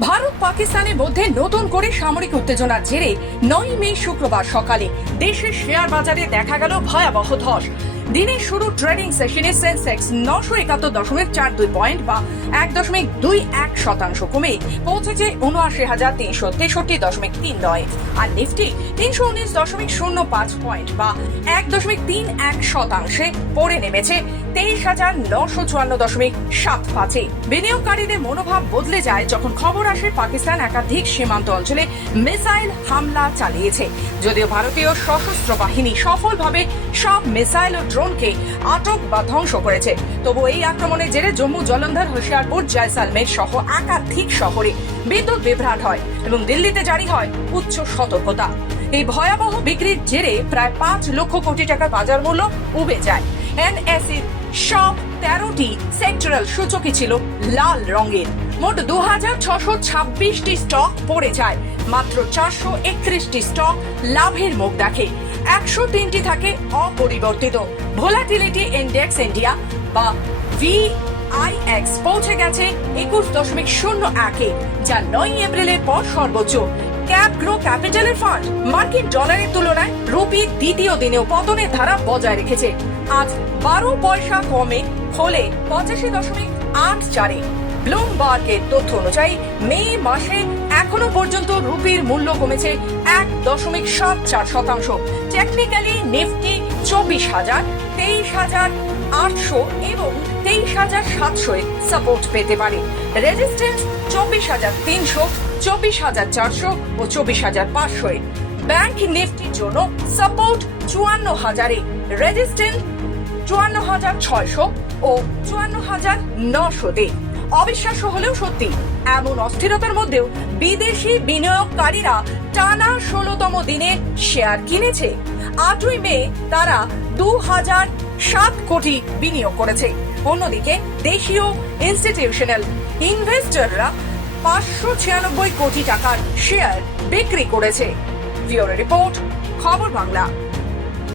ভারত পাকিস্তানের মধ্যে নতুন করে সামরিক উত্তেজনার জেরে নয় মে শুক্রবার সকালে দেশের শেয়ার বাজারে দেখা গেল ভয়াবহ ধস। দিনের শুরু ট্রেডিং সেশনে সেন্সেক্স নশো একাত্তর দশমিক চার দুই পয়েন্ট বা এক দশমিক দুই এক শতাংশ কমে পৌঁছেছে উনআশি হাজার তিনশো তেষট্টি দশমিক তিন নয়। আর নিফটি তিনশো উনিশ দশমিক শূন্য পাঁচ পয়েন্ট বা এক দশমিক তিন এক শতাংশে পড়ে নেমেছে তেইশ হাজার নশো চুয়ান্ন দশমিক সাত পাঁচে। বিনিয়োগকারীদের মনোভাব বদলে যায় যখন খবর আসে পাকিস্তান একাধিক সীমান্ত অঞ্চলে মিসাইল হামলা চালিয়েছে। যদিও ভারতীয় সশস্ত্র বাহিনী সফলভাবে সব মিসাইল ও ড্রোনকে আটক বা ধ্বংস করেছে। তবু এই আক্রমণের জেরে জম্মু জলন্ধর, হোশিয়ারপুর, জয়সালমের সহ একাধিক শহরে বিদ্যুৎ বিভ্রাট হয় এবং দিল্লিতে জারি হয় উচ্চ সতর্কতা। এই ভয়াবহ বিক্রির জেরে প্রায় পাঁচ লক্ষ কোটি টাকার বাজার মূল্য উবে যায়। এনএসির সব তেরোটি সেক্টরাল সূচকই ছিল লাল রঙের। মোট দু হাজার ছশো ছাব্বিশটি স্টক পড়ে যায় মাত্র চারশো একত্রিশটি স্টক লাভের মুখ দেখে। একশো তিনটি থাকে অপরিবর্তিত। ভোলাটিলিটি ইন্ডেক্স ইন্ডিয়া বা ভি আইএক্স পৌঁছে গেছে একুশ দশমিক শূন্য একে, যা নয় এপ্রিলের পর সর্বোচ্চ। ক্যাপ গ্রো ক্যাপিটালের ফান্ড মার্কিন ডলারের তুলনায় রুপি দ্বিতীয় দিনেও পতনের ধারা বজায় রেখেছে। আজ বারো পয়সা কমে খোলে পঁচাশি দশমিক আট চারে। ব্লুমবার্গের তথ্য অনুযায়ী, মে মাসে এখনও পর্যন্ত রুপির মূল্য কমেছে এক দশমিক সাত চার শতাংশ। টেকনিক্যালি নিফটি চব্বিশ হাজার, তেইশ হাজার আটশো এবং তেইশ হাজার সাতশো সাপোর্ট পেতে পারে। রেজিস্ট্যান্স চব্বিশ হাজার তিনশো, চব্বিশ হাজার চারশো ও চব্বিশ হাজার পাঁচশো ব্যাংক নিফটির জন্য সাপোর্ট চুয়ান্ন হাজারে রেজিস্ট্যান্স চুয়ান্ন হাজার ছয়শো ও চুয়ান্ন হাজার নশোতে অবিশ্বাস্য হলেও সত্যি। এমন অস্থিরতার মধ্যেও বিদেশি বিনিয়োগকারীরা টানা ষোলোতম দিনে শেয়ার কিনেছে। আটই মে তারা দু হাজার সাত কোটি বিনিয়োগ করেছে। অন্যদিকে দেশীয় ইনস্টিটিউশনাল ইনভেস্টররা পাঁচশো ছিয়ানব্বই কোটি টাকার শেয়ার বিক্রি করেছে। রিপোর্ট, খবর বাংলা।